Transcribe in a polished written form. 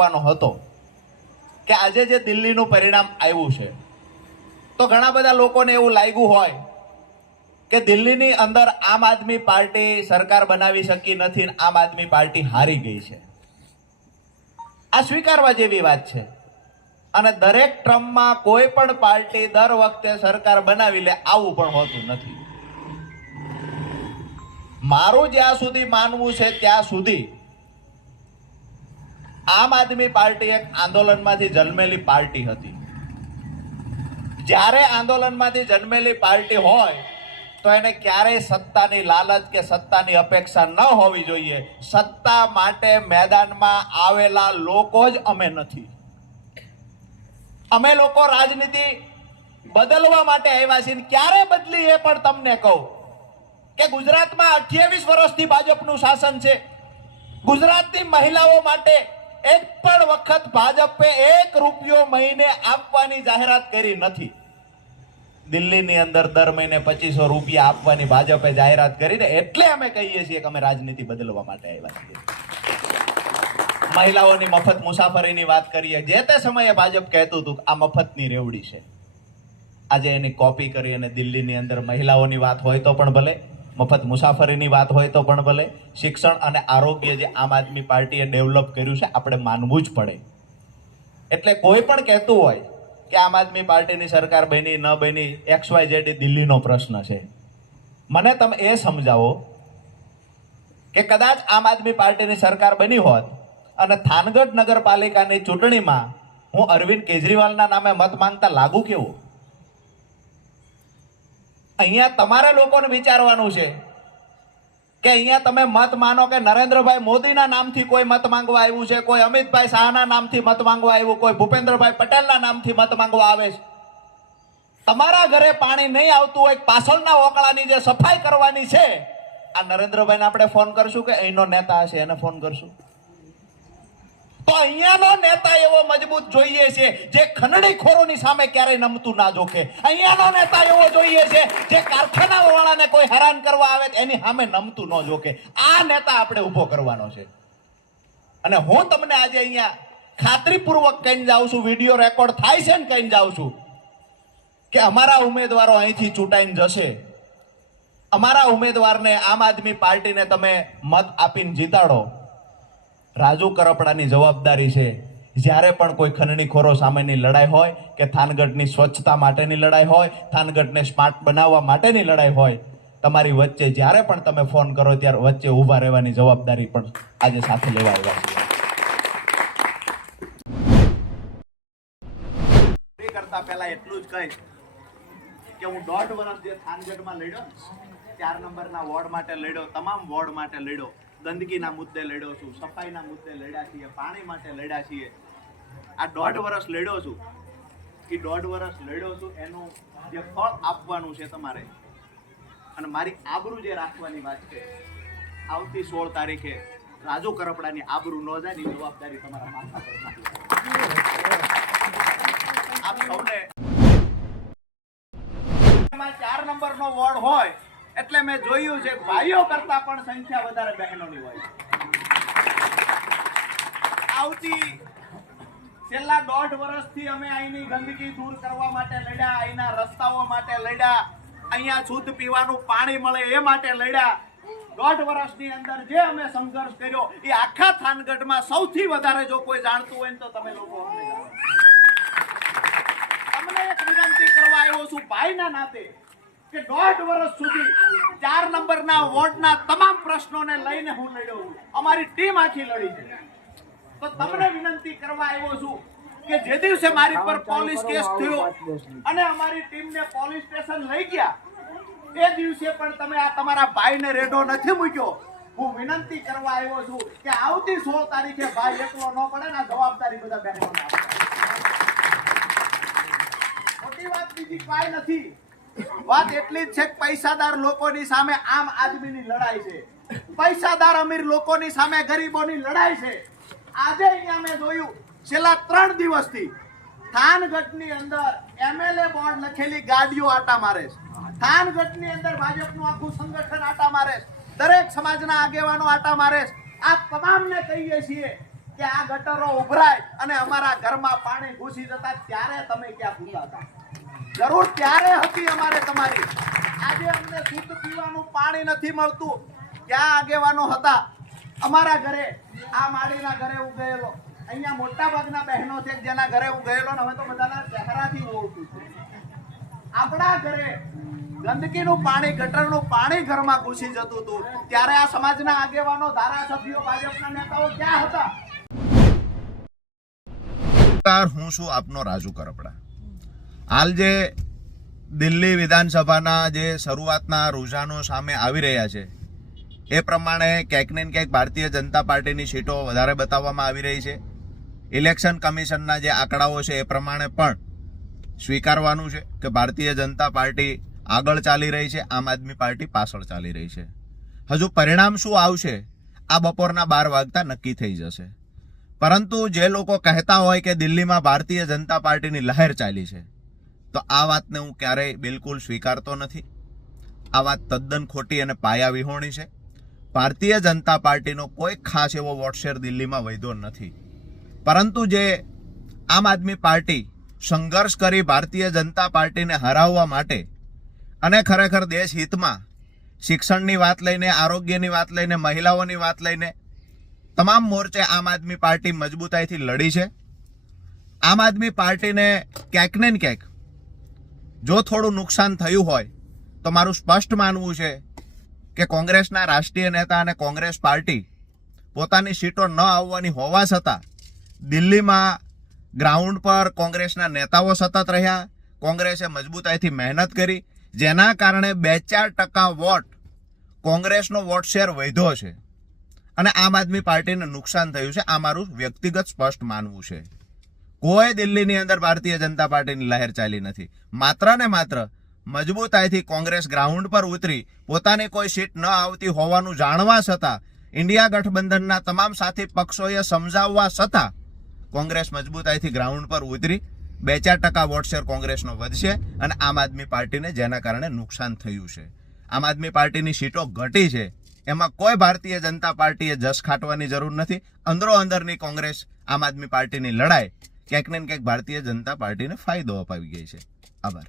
કરવાનો હતો કે આજે જે દિલ્હીનું પરિણામ આવ્યું છે તો ઘણા બધા લોકોને એવું લાગ્યું હોય કે દિલ્હીની અંદર આમ આદમી પાર્ટી સરકાર બનાવી શકી નથી, આમ આદમી પાર્ટી હારી ગઈ છે. આ સ્વીકારવા જેવી વાત છે. અને દરેક ટ્રમમાં કોઈ પણ પાર્ટી દર વખતે સરકાર બનાવી લે આવું પણ હોતું નથી. મારું જ્યાં સુધી માનવું છે ત્યાં સુધી આમ આદમી પાર્ટી એક આંદોલનમાંથી જન્મેલી પાર્ટી હતી. જ્યારે આંદોલનમાંથી જન્મેલી પાર્ટી હોય તો એને ક્યારેય સત્તાની લાલચ કે સત્તાની અપેક્ષા ન હોવી જોઈએ. સત્તા માટે મેદાનમાં આવેલા લોકો જ અમે નથી. અમે લોકો રાજનીતિ બદલવા માટે આવ્યા છીએ. ક્યારે બદલી એ પણ તમને કહું કે ગુજરાતમાં 28 વર્ષથી ભાજપનું શાસન છે. ગુજરાતની મહિલાઓ માટે એક પણ વખત ભાજપે 1 રૂપિયો મહિને આપવાની જાહેરાત કરી નથી. દિલ્હીની અંદર દર મહિને 2500 રૂપિયા આપવાની ભાજપે જાહેરાત કરીને એટલે અમે કહીએ છીએ કે અમે રાજનીતિ બદલવા માટે આવ્યા છીએ. મહિલાઓની મફત મુસાફરીની વાત કરીએ. જે તે સમયે ભાજપ કહેતું હતું કે આ મફતની રેવડી છે. આજે એની કોપી કરી અને દિલ્હીની અંદર મહિલાઓની વાત હોય તો પણ ભલે, મફત મુસાફરીની વાત હોય તો પણ ભલે, શિક્ષણ અને આરોગ્ય જે આમ આદમી પાર્ટીએ ડેવલપ કર્યું છે આપણે માનવું જ પડે. એટલે કોઈ પણ કહેતું હોય કે આમ આદમી પાર્ટીની સરકાર બની ન બની, XYZ દિલ્હીનો પ્રશ્ન છે. મને તમે એ સમજાવો કે કદાચ આમ આદમી પાર્ટીની સરકાર બની હોત અને થાનગઢ નગરપાલિકાની ચૂંટણીમાં હું અરવિંદ કેજરીવાલના નામે મત માંગતા લાગુ કેવું? અહીંયા તમારે લોકોને વિચારવાનું છે કે અહીંયા તમે મત માનો કે નરેન્દ્રભાઈ મોદીના નામથી કોઈ મત માંગવા આવ્યું છે, કોઈ અમિતભાઈ શાહના નામથી મત માંગવા આવ્યું, કોઈ ભૂપેન્દ્રભાઈ પટેલના નામથી મત માંગવા આવે છે. તમારા ઘરે પાણી નહીં આવતું હોય, પાછળના ઓકળાની જે સફાઈ કરવાની છે, આ નરેન્દ્રભાઈને આપણે ફોન કરશું કે અહીંનો નેતા હશે એને ફોન કરશું? તો અહીંયાનો નેતા એવો મજબૂત જોઈએ છે જે ખંડણીખોરોની સામે ક્યારેય નમતું ના જોકે. અહીંયાનો નેતા એવો જોઈએ છે જે કારખાના વાળાને કોઈ હેરાન કરવા આવે એની સામે નમતું ન જોકે. આ નેતા આપણે ઉભો કરવાનો છે. અને હું તમને આજે અહીંયા ખાતરીપૂર્વક કહીને જાઉં છું, વિડીયો રેકોર્ડ થાય છે ને કહીને જાઉં છું કે અમારા ઉમેદવારો અહીંથી ચૂંટાઈને જશે. અમારા ઉમેદવારને આમ આદમી પાર્ટીને તમે મત આપીને જીતાડો. રાજુ કરપડાની જવાબદારી છે જ્યારે પણ કોઈ ખંડણીખોરો સામેની લડાઈ હોય કે થાનગઢની સ્વચ્છતા માટેની લડાઈ હોય, થાનગઢને સ્માર્ટ બનાવવા માટેની લડાઈ હોય, તમારી વચ્ચે જ્યારે પણ તમે ફોન કરો ત્યારે વચ્ચે ઊભા રહેવાની જવાબદારી પણ આજે સાથે લેવા આવ્યા છીએ. કરતા પહેલા એટલું જ કહીશ કે હું 1.5 વર્ષ જે થાનગઢમાં લડ્યો, 4 નંબરના વોર્ડ માટે લડ્યો, તમામ વોર્ડ માટે લડ્યો, ગંદકીના મુદ્દે લડ્યો છું, સફાઈના મુદ્દે લડ્યા છીએ, પાણી માટે લડ્યા છીએ. આ 1.5 વર્ષ લડ્યો છું. એ 1.5 વર્ષ લડ્યો છું એનું જે ફળ આપવાનું છે તમારે, અને મારી આબરૂ જે રાખવાની વાત છે, આવતી 16 તારીખે રાજુ કરપડાની આબરૂ ન જાય ની જવાબદારી તમારા માથા પર નાખી. આપ સૌને 4 નંબરનો વોર્ડ હોય એટલે મેં જોયું છે ભાઈઓ કરતા પણ સંખ્યા વધારે બહેનોની હોય. આવતી છેલ્લા 1.5 વર્ષથી અમે અહીંની ગંદકી દૂર કરવા માટે લડ્યા, અહીંના રસ્તાઓ માટે લડ્યા, અહીંયા શુદ્ધ પીવાનું પાણી મળે એ માટે લડ્યા. 1.5 વર્ષની અંદર જે અમે સંઘર્ષ કર્યો એ આખા થાનગઢમાં સૌથી વધારે જો કોઈ જાણતું હોય તો તમે લોકો અમને જાણો. તમને એક વિનંતી કરવા આવ્યો છું ભાઈના નાતે કે 1.5 વર્ષ સુધી 4 નંબરના વોર્ડના તમામ પ્રશ્નોને લઈને હું લડ્યો છું. અમારી ટીમ આખી લડી છે. તો તમને વિનંતી કરવા આવ્યો છું કે જે દિવસે મારી પર પોલીસ કેસ થયો અને અમારી ટીમને પોલીસ સ્ટેશન લઈ ગયા એ દિવસે પણ તમે આ તમારા ભાઈને રેડો નથી મૂક્યો. હું વિનંતી કરવા આવ્યો છું કે આવતી 16 તારીખે ભાઈ એકલો ન પડે ને જવાબદારી બધા બહેનોને આપો. મોટી વાત બીજી કાંઈ નથી. વાત એટલી જ છે કે પૈસાદાર લોકોની સામે આમ આદમીની લડાઈ છે, પૈસાદાર અમીર લોકોની સામે ગરીબોની લડાઈ છે. આજે અહીંયા મેં જોયું છેલ્લા 3 દિવસથી થાનગઢની અંદર MLA બોર્ડ લખેલી ગાડીઓ આટા મારે છે. થાનગઢની અંદર ભાજપનું આખું સંગઠન આટા મારે છે. દરેક સમાજના આગેવાનો આટા મારે છે. આ તમામને કહીએ છીએ કે આ ગટરો ઉભરાય અને અમારા ઘરમાં પાણી ઘૂસી જતા ત્યારે તમે ક્યાં ભૂલા હતા? જરૂર ત્યારે હતી અમારે તમારી. આજે અમને શુદ્ધ પીવાનું પાણી નથી મળતું. ક્યાં આગેવાનો હતા અમારા ઘરે? આ માળીના ઘરે હું ગયેલો. અહીંયા મોટા ભાગના બહેનો છે જેના ઘરે હું ગયેલો ને હવે તો બધાના ચહેરાથી ઓળખું છું. આપણા ઘરે ગંદકીનું પાણી, ગટરનું પાણી ઘરમાં ઘૂસી જતું હતું ત્યારે આ સમાજના આગેવાનો, ધારાસભ્યો, ભાજપના નેતાઓ ક્યાં હતા? હું છું આપનો રાજુ કરપડા. હાલ જે દિલ્હી વિધાનસભાના જે શરૂઆતના રૂઝાનો સામે આવી રહ્યા છે એ પ્રમાણે ક્યાંક ને ક્યાંક ભારતીય જનતા પાર્ટીની સીટો વધારે બતાવવામાં આવી રહી છે. ઇલેક્શન કમિશનના જે આંકડાઓ છે એ પ્રમાણે પણ સ્વીકારવાનું છે કે ભારતીય જનતા પાર્ટી આગળ ચાલી રહી છે, આમ આદમી પાર્ટી પાછળ ચાલી રહી છે. હજુ પરિણામ શું આવશે આ બપોરના 12 વાગતા નક્કી થઈ જશે. પરંતુ જે લોકો કહેતા હોય કે દિલ્હીમાં ભારતીય જનતા પાર્ટીની લહેર ચાલી છે, તો આ વાતને હું ક્યારેય બિલકુલ સ્વીકારતો નથી. આ વાત તદ્દન ખોટી અને પાયા વિહોણી છે. ભારતીય જનતા પાર્ટીનો કોઈ ખાસ એવો વોટશેર દિલ્હીમાં વધ્યો નથી. પરંતુ જે આમ આદમી પાર્ટી સંઘર્ષ કરી ભારતીય જનતા પાર્ટીને હરાવવા માટે અને ખરેખર દેશ હિતમાં શિક્ષણની વાત લઈને, આરોગ્યની વાત લઈને, મહિલાઓની વાત લઈને તમામ મોરચે આમ આદમી પાર્ટી મજબૂતાઈથી લડી છે. આમ આદમી પાર્ટીને ક્યાંક ને ક્યાંક જો થોડું નુકસાન થયું હોય તો મારું સ્પષ્ટ માનવું છે કે કોંગ્રેસના રાષ્ટ્રીય નેતા અને કોંગ્રેસ પાર્ટી પોતાની સીટો ન આવવાની હોવા છતાં દિલ્હીમાં ગ્રાઉન્ડ પર કોંગ્રેસના નેતાઓ સતત રહ્યા. કોંગ્રેસે મજબૂતાઈથી મહેનત કરી, જેના કારણે 2-4% વોટ કોંગ્રેસનો વોટ શેર વધ્યો છે અને આમ આદમી પાર્ટીને નુકસાન થયું છે. આ મારું વ્યક્તિગત સ્પષ્ટ માનવું છે. કોઈ દિલ્હીની અંદર ભારતીય જનતા પાર્ટીની લહેર ચાલી નથી. માત્ર ને માત્ર મજબૂતાઈથી કોંગ્રેસ ગ્રાઉન્ડ પર ઉતરી પોતાની કોઈ સીટ ન આવતી હોવાનું જાણવા છતાં, ઇન્ડિયા ગઠબંધનના તમામ સાથી પક્ષોએ સમજાવવા છતાં કોંગ્રેસ મજબૂતાઈથી ગ્રાઉન્ડ પર ઉતરી. 2-4% વોટ શેર કોંગ્રેસનો વધશે અને આમ આદમી પાર્ટીને જેના કારણે નુકસાન થયું છે. આમ આદમી પાર્ટીની સીટો ઘટી છે, એમાં કોઈ ભારતીય જનતા પાર્ટીએ જસ ખાટવાની જરૂર નથી. અંદરો અંદરની કોંગ્રેસ આમ આદમી પાર્ટીની લડાઈ ક્યાંક ને ક્યાંક ભારતીય જનતા પાર્ટીને ફાયદો અપાવી ગઈ છે. આભાર.